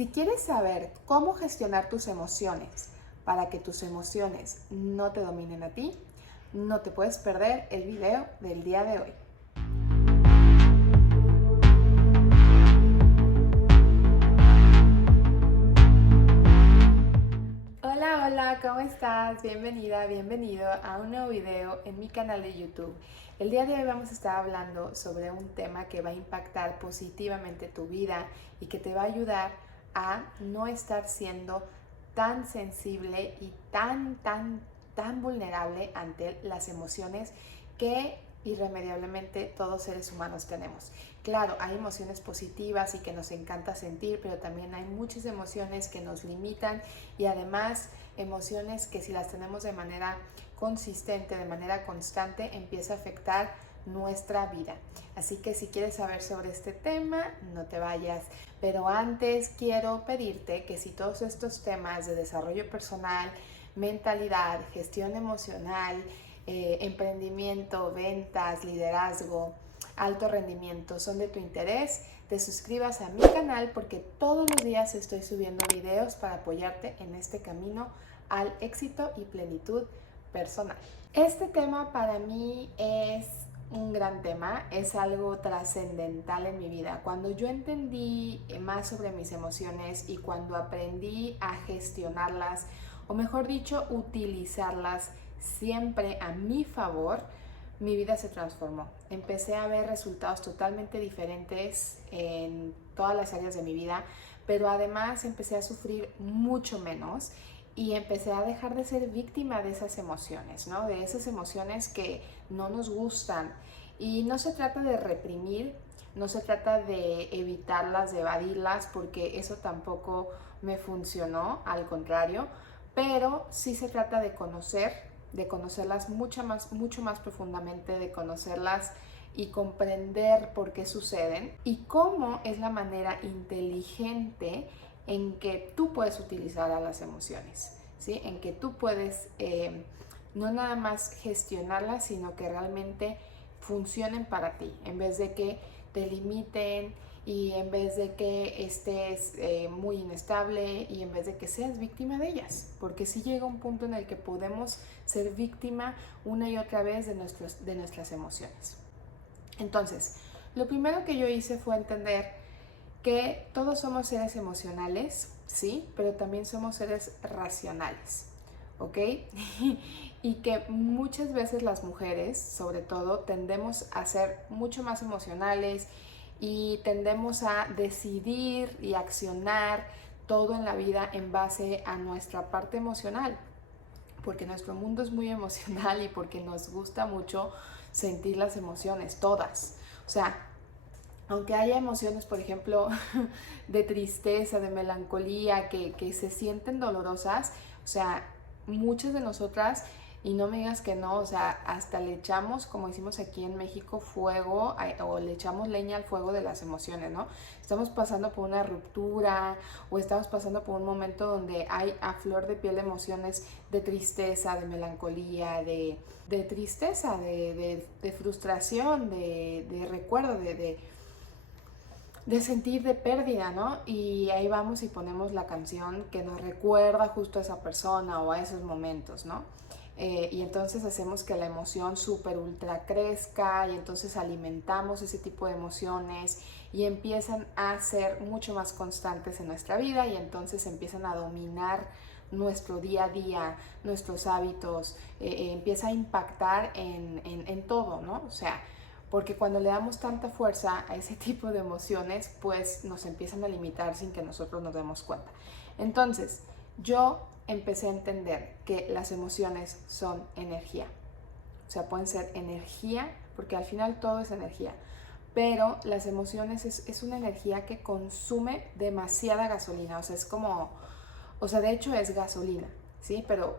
Si quieres saber cómo gestionar tus emociones para que tus emociones no te dominen a ti, no te puedes perder el video del día de hoy. Hola, ¿cómo estás? Bienvenida, bienvenido a un nuevo video en mi canal de YouTube. El día de hoy vamos a estar hablando sobre un tema que va a impactar positivamente tu vida y que te va a ayudar a no estar siendo tan sensible y tan vulnerable ante las emociones que irremediablemente todos seres humanos tenemos. Claro, hay emociones positivas y que nos encanta sentir, pero también hay muchas emociones que nos limitan y además emociones que si las tenemos de manera consistente, de manera constante, empieza a afectar nuestra vida. Así que si quieres saber sobre este tema, no te vayas. Pero antes quiero pedirte que si todos estos temas de desarrollo personal, mentalidad, gestión emocional, emprendimiento, ventas, liderazgo, alto rendimiento son de tu interés, te suscribas a mi canal porque todos los días estoy subiendo videos para apoyarte en este camino al éxito y plenitud personal. Este tema para mí es un gran tema, es algo trascendental en mi vida. Cuando yo entendí más sobre mis emociones y cuando aprendí a gestionarlas, o mejor dicho, utilizarlas siempre a mi favor, mi vida se transformó. Empecé a ver resultados totalmente diferentes en todas las áreas de mi vida, pero además empecé a sufrir mucho menos y empecé a dejar de ser víctima de esas emociones, ¿no? De esas emociones que no nos gustan. Y no se trata de reprimir, no se trata de evitarlas, de evadirlas, porque eso tampoco me funcionó, al contrario, pero sí se trata de conocerlas mucho más profundamente, de conocerlas y comprender por qué suceden y cómo es la manera inteligente en que tú puedes utilizar a las emociones, ¿sí? En que tú puedes no nada más gestionarlas, sino que realmente funcionen para ti, en vez de que te limiten y en vez de que estés muy inestable y en vez de que seas víctima de ellas, porque sí llega un punto en el que podemos ser víctima una y otra vez de nuestras emociones. Entonces, lo primero que yo hice fue entender que todos somos seres emocionales, sí, pero también somos seres racionales, ¿ok? Y que muchas veces las mujeres, sobre todo, tendemos a ser mucho más emocionales y tendemos a decidir y accionar todo en la vida en base a nuestra parte emocional, porque nuestro mundo es muy emocional y porque nos gusta mucho sentir las emociones, todas. O sea, aunque haya emociones, por ejemplo, de tristeza, de melancolía, que se sienten dolorosas, o sea, muchas de nosotras, y no me digas que no, o sea, hasta le echamos, como decimos aquí en México, fuego, o le echamos leña al fuego de las emociones, ¿no? Estamos pasando por una ruptura o estamos pasando por un momento donde hay a flor de piel emociones de tristeza, de melancolía, de tristeza, de frustración, de recuerdo, de sentir de pérdida, ¿no? Y ahí vamos y ponemos la canción que nos recuerda justo a esa persona o a esos momentos, ¿no? Y entonces hacemos que la emoción súper ultra crezca y entonces alimentamos ese tipo de emociones y empiezan a ser mucho más constantes en nuestra vida y entonces empiezan a dominar nuestro día a día, nuestros hábitos, empieza a impactar en todo, ¿no? O sea, porque cuando le damos tanta fuerza a ese tipo de emociones, pues nos empiezan a limitar sin que nosotros nos demos cuenta. Entonces, yo empecé a entender que las emociones son energía. O sea, pueden ser energía, porque al final todo es energía. Pero las emociones es una energía que consume demasiada gasolina. O sea, es como, o sea, de hecho es gasolina, ¿sí? Pero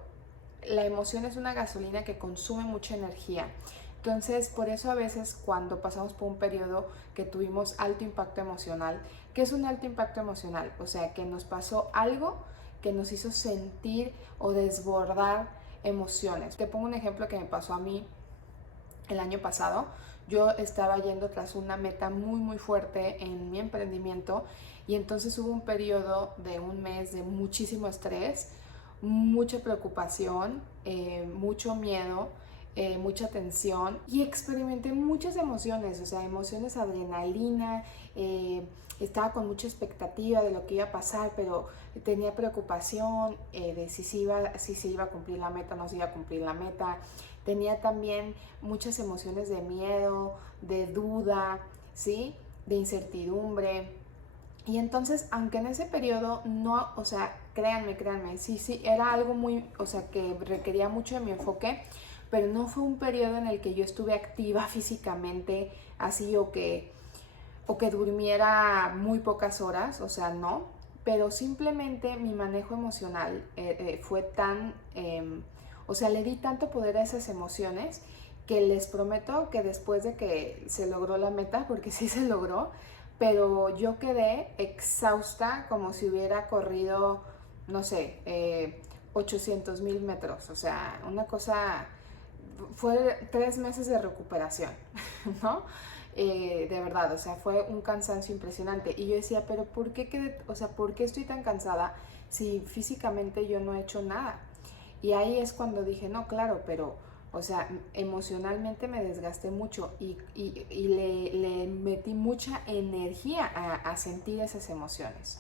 la emoción es una gasolina que consume mucha energía. Entonces, por eso a veces cuando pasamos por un periodo que tuvimos alto impacto emocional, ¿qué es un alto impacto emocional? O sea, que nos pasó algo que nos hizo sentir o desbordar emociones. Te pongo un ejemplo que me pasó a mí el año pasado. Yo estaba yendo tras una meta muy fuerte en mi emprendimiento y entonces hubo un periodo de un mes de muchísimo estrés, mucha preocupación, mucho miedo, mucha tensión, y experimenté muchas emociones, o sea, emociones, adrenalina, estaba con mucha expectativa de lo que iba a pasar, pero tenía preocupación de si se iba a cumplir la meta o no se iba a cumplir la meta. Tenía también muchas emociones de miedo, de duda, ¿sí? De incertidumbre. Y entonces, aunque en ese periodo no, o sea, créanme, sí, era algo muy, o sea, que requería mucho de mi enfoque, pero no fue un periodo en el que yo estuve activa físicamente, así, o que durmiera muy pocas horas, o sea, no, pero simplemente mi manejo emocional fue tan, o sea, le di tanto poder a esas emociones que les prometo que después de que se logró la meta, porque sí se logró, pero yo quedé exhausta como si hubiera corrido, no sé, 800,000 metros, o sea, una cosa, fue 3 meses de recuperación, ¿no? De verdad, o sea, fue un cansancio impresionante. Y yo decía, pero ¿por qué o sea, ¿por qué estoy tan cansada si físicamente yo no he hecho nada? Y ahí es cuando dije, no, claro, pero, o sea, emocionalmente me desgasté mucho y le metí mucha energía a sentir esas emociones,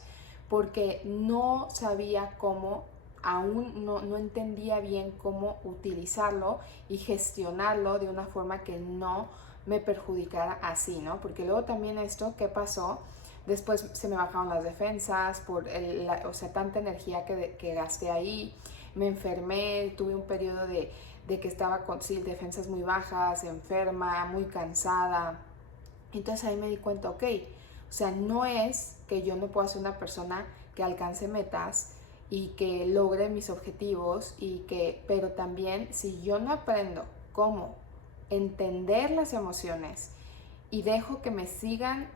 porque no sabía cómo, aún no entendía bien cómo utilizarlo y gestionarlo de una forma que no me perjudicara así, ¿no? Porque luego también esto, ¿qué pasó? Después se me bajaron las defensas por o sea, tanta energía que gasté ahí. Me enfermé, tuve un periodo de que estaba con sí, defensas muy bajas, enferma, muy cansada. Entonces ahí me di cuenta, ok, o sea, no es que yo no pueda ser una persona que alcance metas y que logre mis objetivos, pero también si yo no aprendo cómo entender las emociones y dejo que me sigan,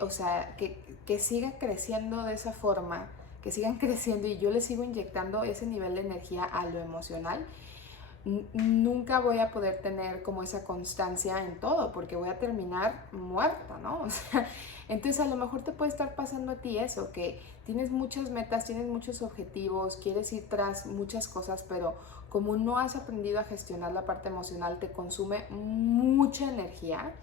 o sea, que sigan creciendo de esa forma, que sigan creciendo y yo les sigo inyectando ese nivel de energía a lo emocional, nunca voy a poder tener como esa constancia en todo, porque voy a terminar muerta, ¿no? O sea, entonces a lo mejor te puede estar pasando a ti eso, que tienes muchas metas, tienes muchos objetivos, quieres ir tras muchas cosas, pero como no has aprendido a gestionar la parte emocional, te consume mucha energía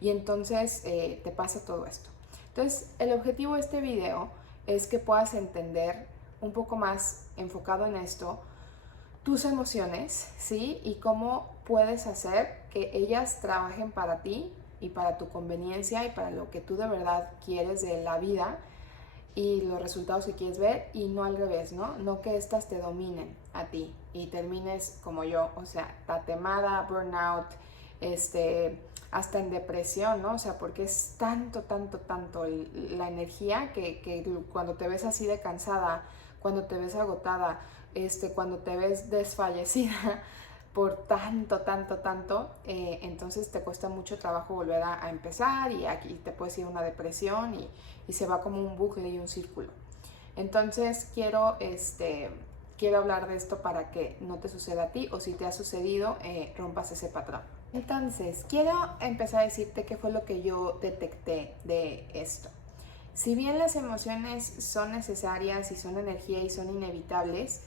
y entonces te pasa todo esto. Entonces, el objetivo de este video es que puedas entender un poco más enfocado en esto, tus emociones, ¿sí? Y cómo puedes hacer que ellas trabajen para ti y para tu conveniencia y para lo que tú de verdad quieres de la vida y los resultados que quieres ver, y no al revés, ¿no? No que estas te dominen a ti y termines como yo, o sea, tatemada, burnout, hasta en depresión, ¿no? O sea, porque es tanto la energía que cuando te ves así de cansada, cuando te ves agotada, cuando te ves desfallecida por tanto, entonces te cuesta mucho trabajo volver a empezar y aquí te puedes ir a una depresión y se va como un bucle y un círculo. Entonces quiero hablar de esto para que no te suceda a ti, o si te ha sucedido, rompas ese patrón. Entonces, quiero empezar a decirte qué fue lo que yo detecté de esto. Si bien las emociones son necesarias y son energía y son inevitables,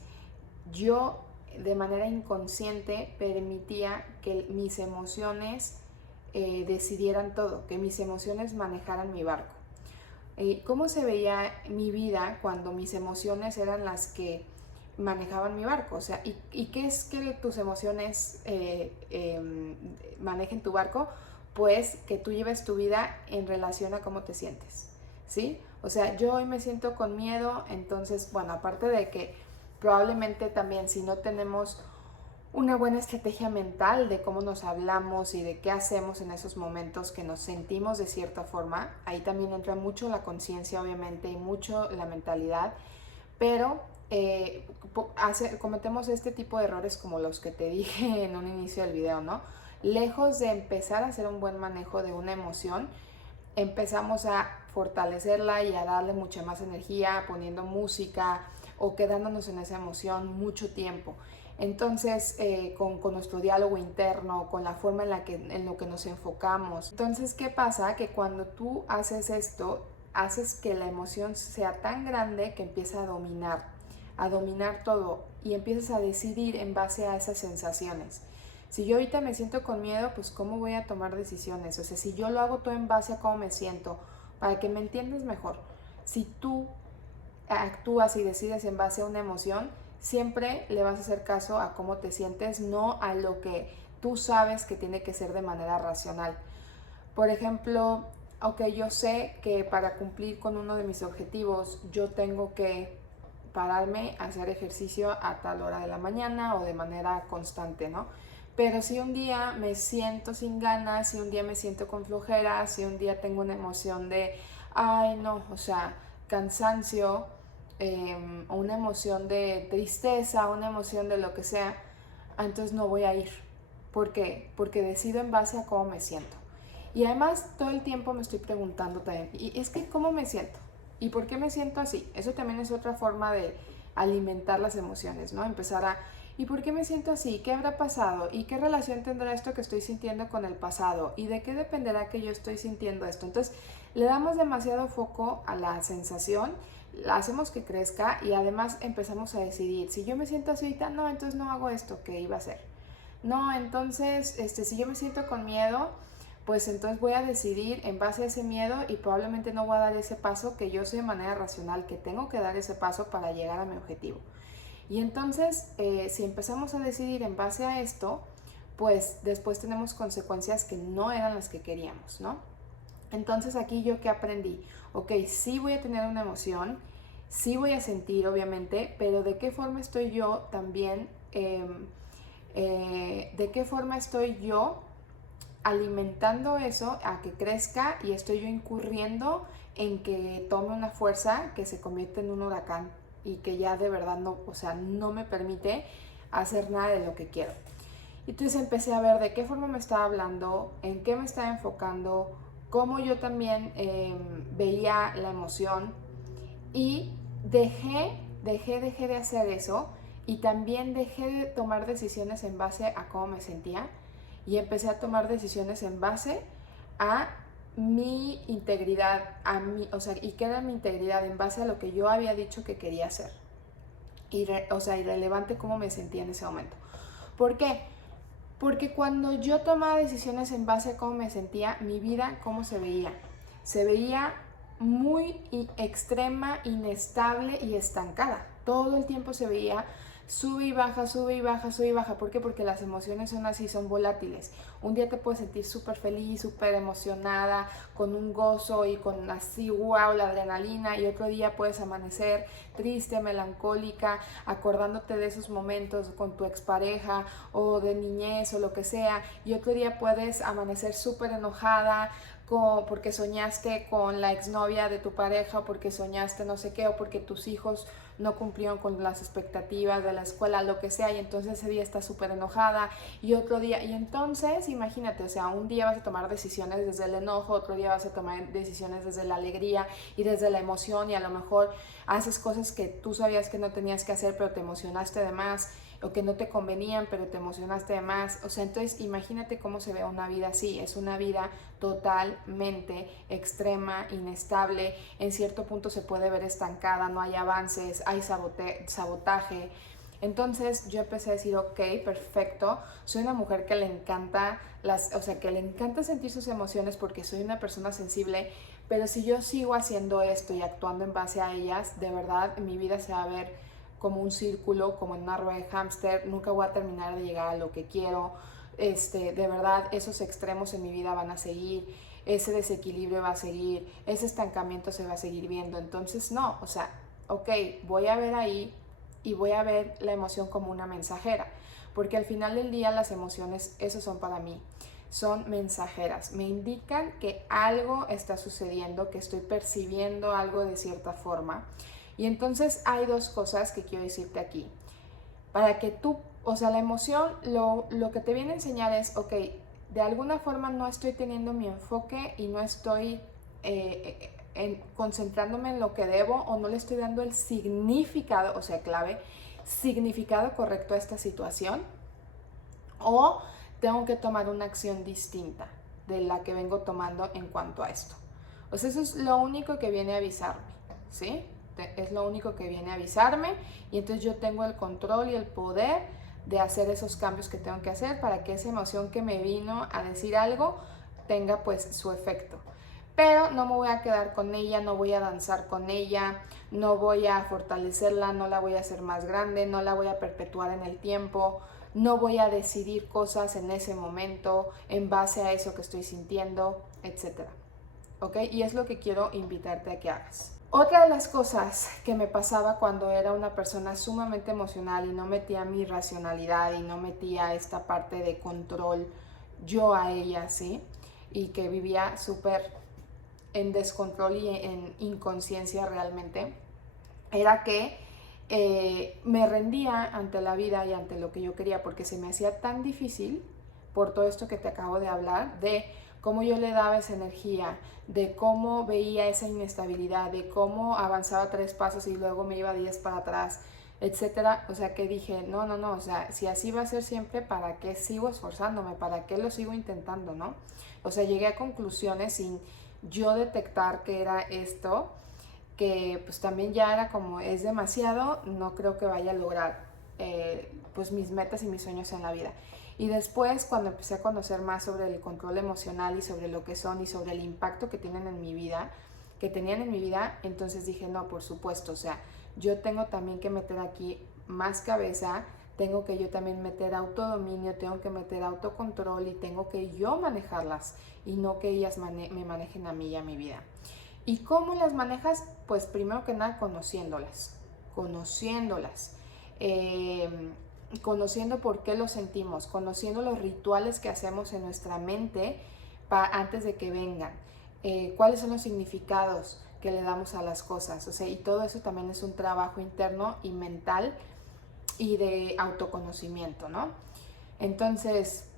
yo de manera inconsciente permitía que mis emociones decidieran todo, que mis emociones manejaran mi barco. ¿Cómo se veía mi vida cuando mis emociones eran las que manejaban mi barco? O sea, ¿y qué es que tus emociones manejen tu barco? Pues que tú lleves tu vida en relación a cómo te sientes, ¿sí? O sea, yo hoy me siento con miedo, entonces, bueno, aparte de que probablemente también si no tenemos una buena estrategia mental de cómo nos hablamos y de qué hacemos en esos momentos que nos sentimos de cierta forma, ahí también entra mucho la conciencia, obviamente, y mucho la mentalidad, pero cometemos este tipo de errores como los que te dije en un inicio del video, ¿no? Lejos de empezar a hacer un buen manejo de una emoción, empezamos a fortalecerla y a darle mucha más energía poniendo música o quedándonos en esa emoción mucho tiempo. Entonces, con nuestro diálogo interno, con la forma en lo que nos enfocamos. Entonces, ¿qué pasa? Que cuando tú haces esto, haces que la emoción sea tan grande que empieza a dominar todo y empiezas a decidir en base a esas sensaciones. Si yo ahorita me siento con miedo, pues ¿cómo voy a tomar decisiones? O sea, si yo lo hago todo en base a cómo me siento, para que me entiendas mejor, si tú actúas y decides en base a una emoción, siempre le vas a hacer caso a cómo te sientes, no a lo que tú sabes que tiene que ser de manera racional. Por ejemplo, ok, yo sé que para cumplir con uno de mis objetivos yo tengo que pararme a hacer ejercicio a tal hora de la mañana o de manera constante, ¿no? Pero si un día me siento sin ganas, si un día me siento con flojera, si un día tengo una emoción de, ay no, o sea, cansancio, o una emoción de tristeza, una emoción de lo que sea, entonces no voy a ir. ¿Por qué? Porque decido en base a cómo me siento. Y además todo el tiempo me estoy preguntando también, ¿y es que cómo me siento? ¿Y por qué me siento así? Eso también es otra forma de alimentar las emociones, ¿no? Empezar a, ¿y por qué me siento así? ¿Qué habrá pasado? ¿Y qué relación tendrá esto que estoy sintiendo con el pasado? ¿Y de qué dependerá que yo estoy sintiendo esto? Entonces, le damos demasiado foco a la sensación, la hacemos que crezca y además empezamos a decidir, si yo me siento así ahorita, no, entonces no hago esto que iba a hacer. No, entonces, si yo me siento con miedo, pues entonces voy a decidir en base a ese miedo y probablemente no voy a dar ese paso que yo sé de manera racional que tengo que dar ese paso para llegar a mi objetivo. Y entonces, si empezamos a decidir en base a esto, pues después tenemos consecuencias que no eran las que queríamos, ¿no? Entonces aquí yo qué aprendí, ok, sí voy a tener una emoción, sí voy a sentir obviamente, pero de qué forma estoy yo también, de qué forma estoy yo alimentando eso a que crezca y estoy yo incurriendo en que tome una fuerza que se convierte en un huracán y que ya de verdad no, o sea, no me permite hacer nada de lo que quiero. Y entonces empecé a ver de qué forma me estaba hablando, en qué me estaba enfocando, cómo yo también veía la emoción y dejé de hacer eso y también dejé de tomar decisiones en base a cómo me sentía y empecé a tomar decisiones en base a mi integridad, o sea, y qué era mi integridad en base a lo que yo había dicho que quería hacer. O sea, irrelevante cómo me sentía en ese momento. ¿Por qué? Porque cuando yo tomaba decisiones en base a cómo me sentía, mi vida, ¿cómo se veía? Se veía muy extrema, inestable y estancada. Todo el tiempo se veía sube y baja, sube y baja, sube y baja. ¿Por qué? Porque las emociones son así, son volátiles. Un día te puedes sentir súper feliz, súper emocionada, con un gozo y con así, wow, la adrenalina. Y otro día puedes amanecer triste, melancólica, acordándote de esos momentos con tu expareja o de niñez o lo que sea. Y otro día puedes amanecer súper enojada, porque soñaste con la exnovia de tu pareja, o porque soñaste no sé qué, o porque tus hijos no cumplieron con las expectativas de la escuela, lo que sea, y entonces ese día estás súper enojada, y otro día, y entonces imagínate, o sea, un día vas a tomar decisiones desde el enojo, otro día vas a tomar decisiones desde la alegría y desde la emoción, y a lo mejor haces cosas que tú sabías que no tenías que hacer, pero te emocionaste de más, o que no te convenían, pero te emocionaste de más. O sea, entonces imagínate cómo se ve una vida así. Es una vida totalmente extrema, inestable. En cierto punto se puede ver estancada, no hay avances, hay sabotaje. Entonces yo empecé a decir, ok, perfecto, soy una mujer que le encanta que le encanta sentir sus emociones porque soy una persona sensible, pero si yo sigo haciendo esto y actuando en base a ellas, de verdad mi vida se va a ver como un círculo, como en una rueda de hámster, nunca voy a terminar de llegar a lo que quiero, de verdad esos extremos en mi vida van a seguir, ese desequilibrio va a seguir, ese estancamiento se va a seguir viendo, entonces no, o sea, ok, voy a ver ahí y voy a ver la emoción como una mensajera, porque al final del día las emociones, esos son para mí, son mensajeras, me indican que algo está sucediendo, que estoy percibiendo algo de cierta forma. Y entonces hay dos cosas que quiero decirte aquí. Para que tú, o sea, la emoción lo que te viene a enseñar es, ok, de alguna forma no estoy teniendo mi enfoque y no estoy concentrándome en lo que debo o no le estoy dando el significado, o sea, clave, significado correcto a esta situación, o tengo que tomar una acción distinta de la que vengo tomando en cuanto a esto. O sea, eso es lo único que viene a avisarme, ¿sí? Es lo único que viene a avisarme y entonces yo tengo el control y el poder de hacer esos cambios que tengo que hacer para que esa emoción que me vino a decir algo tenga pues su efecto. Pero no me voy a quedar con ella, no voy a danzar con ella, no voy a fortalecerla, no la voy a hacer más grande, no la voy a perpetuar en el tiempo, no voy a decidir cosas en ese momento en base a eso que estoy sintiendo, etcétera. ¿Ok? Y es lo que quiero invitarte a que hagas. Otra de las cosas que me pasaba cuando era una persona sumamente emocional y no metía mi racionalidad y no metía esta parte de control yo a ella, ¿sí? Y que vivía súper en descontrol y en inconsciencia realmente, era que me rendía ante la vida y ante lo que yo quería porque se me hacía tan difícil por todo esto que te acabo de hablar, de cómo yo le daba esa energía, de cómo veía esa inestabilidad, de cómo avanzaba 3 pasos y luego me iba 10 para atrás, etcétera. O sea, que dije, no, o sea, si así va a ser siempre, ¿para qué sigo esforzándome? ¿Para qué lo sigo intentando, no? O sea, llegué a conclusiones sin yo detectar que era esto, que pues también ya era como es demasiado, no creo que vaya a lograr pues mis metas y mis sueños en la vida. Y después cuando empecé a conocer más sobre el control emocional y sobre lo que son y sobre el impacto que tienen en mi vida, que tenían en mi vida, entonces dije, no, por supuesto, o sea, yo tengo también que meter aquí más cabeza, tengo que yo también meter autodominio, tengo que meter autocontrol y tengo que yo manejarlas y no que ellas me manejen a mí y a mi vida. ¿Y cómo las manejas? Pues primero que nada conociéndolas, conociendo por qué lo sentimos, conociendo los rituales que hacemos en nuestra mente antes de que vengan, cuáles son los significados que le damos a las cosas, o sea, y todo eso también es un trabajo interno y mental y de autoconocimiento, ¿no? Entonces,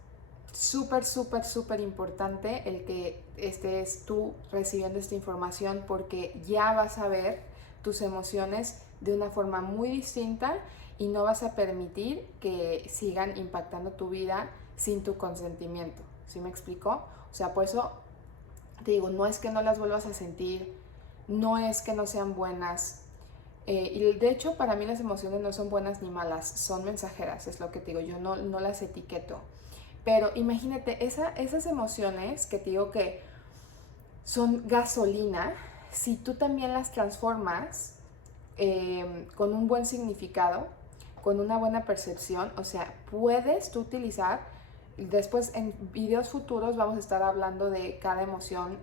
súper importante el que estés tú recibiendo esta información porque ya vas a ver tus emociones de una forma muy distinta y no vas a permitir que sigan impactando tu vida sin tu consentimiento. ¿Sí me explico? O sea, por eso te digo, no es que no las vuelvas a sentir, no es que no sean buenas. Y de hecho, para mí las emociones no son buenas ni malas, son mensajeras, es lo que te digo, yo no las etiqueto. Pero imagínate, esas emociones que te digo que son gasolina, si tú también las transformas con un buen significado, con una buena percepción, o sea, puedes tú utilizar, después en videos futuros vamos a estar hablando de cada emoción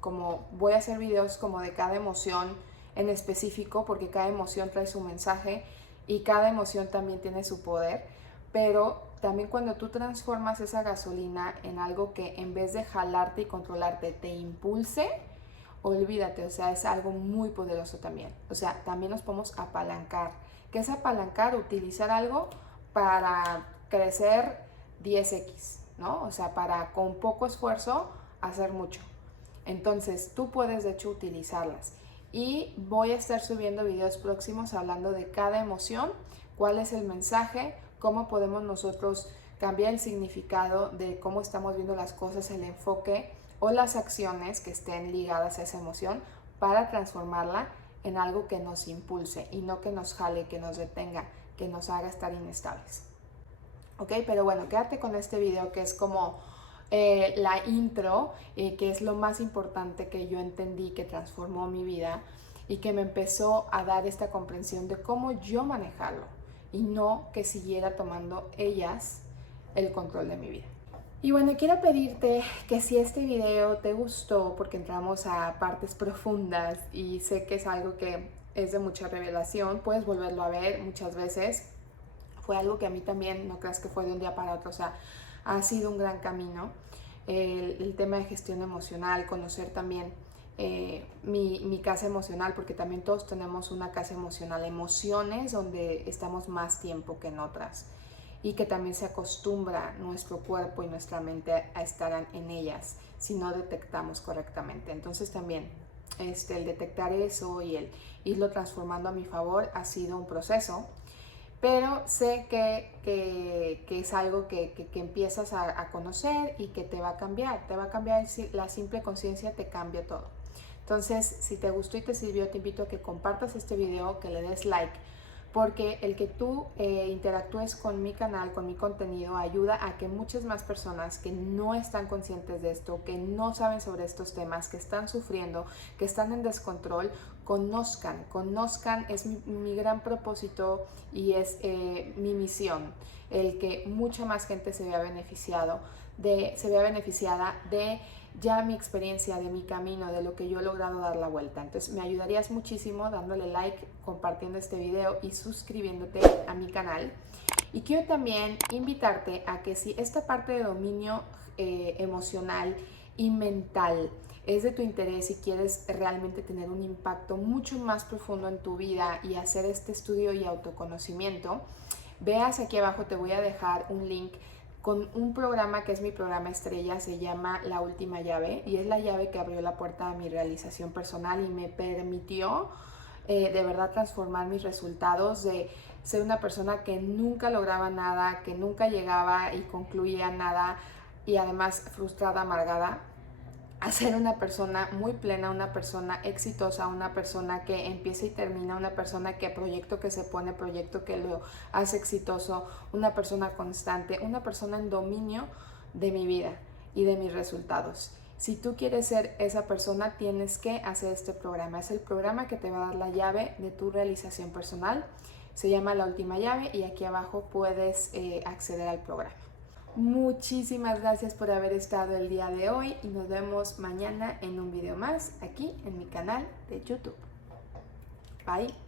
como voy a hacer videos como de cada emoción en específico, porque cada emoción trae su mensaje y cada emoción también tiene su poder, pero también cuando tú transformas esa gasolina en algo que en vez de jalarte y controlarte te impulse, olvídate, o sea, es algo muy poderoso también. O sea, también nos podemos apalancar. ¿Qué es apalancar? Utilizar algo para crecer 10x, ¿no? O sea, para con poco esfuerzo hacer mucho. Entonces, tú puedes de hecho utilizarlas. Y voy a estar subiendo videos próximos hablando de cada emoción, cuál es el mensaje, cómo podemos nosotros cambiar el significado de cómo estamos viendo las cosas, el enfoque o las acciones que estén ligadas a esa emoción para transformarla en algo que nos impulse y no que nos jale, que nos detenga, que nos haga estar inestables. ¿Ok? Pero bueno, quédate con este video que es como la intro, que es lo más importante que yo entendí, que transformó mi vida y que me empezó a dar esta comprensión de cómo yo manejarlo y no que siguiera tomando ellas el control de mi vida. Y bueno, quiero pedirte que si este video te gustó, porque entramos a partes profundas y sé que es algo que es de mucha revelación, puedes volverlo a ver muchas veces. Fue algo que a mí también, no creas que fue de un día para otro, o sea, ha sido un gran camino. El tema de gestión emocional, conocer también mi casa emocional, porque también todos tenemos una casa emocional, emociones donde estamos más tiempo que en otras y que también se acostumbra nuestro cuerpo y nuestra mente a estar en ellas si no detectamos correctamente. Entonces también el detectar eso y el irlo transformando a mi favor ha sido un proceso, pero sé que es algo que empiezas a conocer y que te va a cambiar, la simple conciencia te cambia todo. Entonces, si te gustó y te sirvió, te invito a que compartas este video, que le des like, porque el que tú interactúes con mi canal, con mi contenido, ayuda a que muchas más personas que no están conscientes de esto, que no saben sobre estos temas, que están sufriendo, que están en descontrol, conozcan, es mi gran propósito y es mi misión, el que mucha más gente se vea beneficiada de ya mi experiencia, de mi camino, de lo que yo he logrado dar la vuelta. Entonces me ayudarías muchísimo dándole like, compartiendo este video y suscribiéndote a mi canal. Y quiero también invitarte a que si esta parte de dominio emocional y mental es de tu interés y quieres realmente tener un impacto mucho más profundo en tu vida y hacer este estudio y autoconocimiento, veas aquí abajo, te voy a dejar un link con un programa que es mi programa estrella, se llama La Última Llave, y es la llave que abrió la puerta a mi realización personal y me permitió de verdad transformar mis resultados, de ser una persona que nunca lograba nada, que nunca llegaba y concluía nada, y además frustrada, amargada, a ser una persona muy plena, una persona exitosa, una persona que empieza y termina, una persona que proyecto que se pone, proyecto que lo hace exitoso, una persona constante, una persona en dominio de mi vida y de mis resultados. Si tú quieres ser esa persona, tienes que hacer este programa. Es el programa que te va a dar la llave de tu realización personal. Se llama La Última Llave y aquí abajo puedes acceder al programa. Muchísimas gracias por haber estado el día de hoy y nos vemos mañana en un video más aquí en mi canal de YouTube. Bye.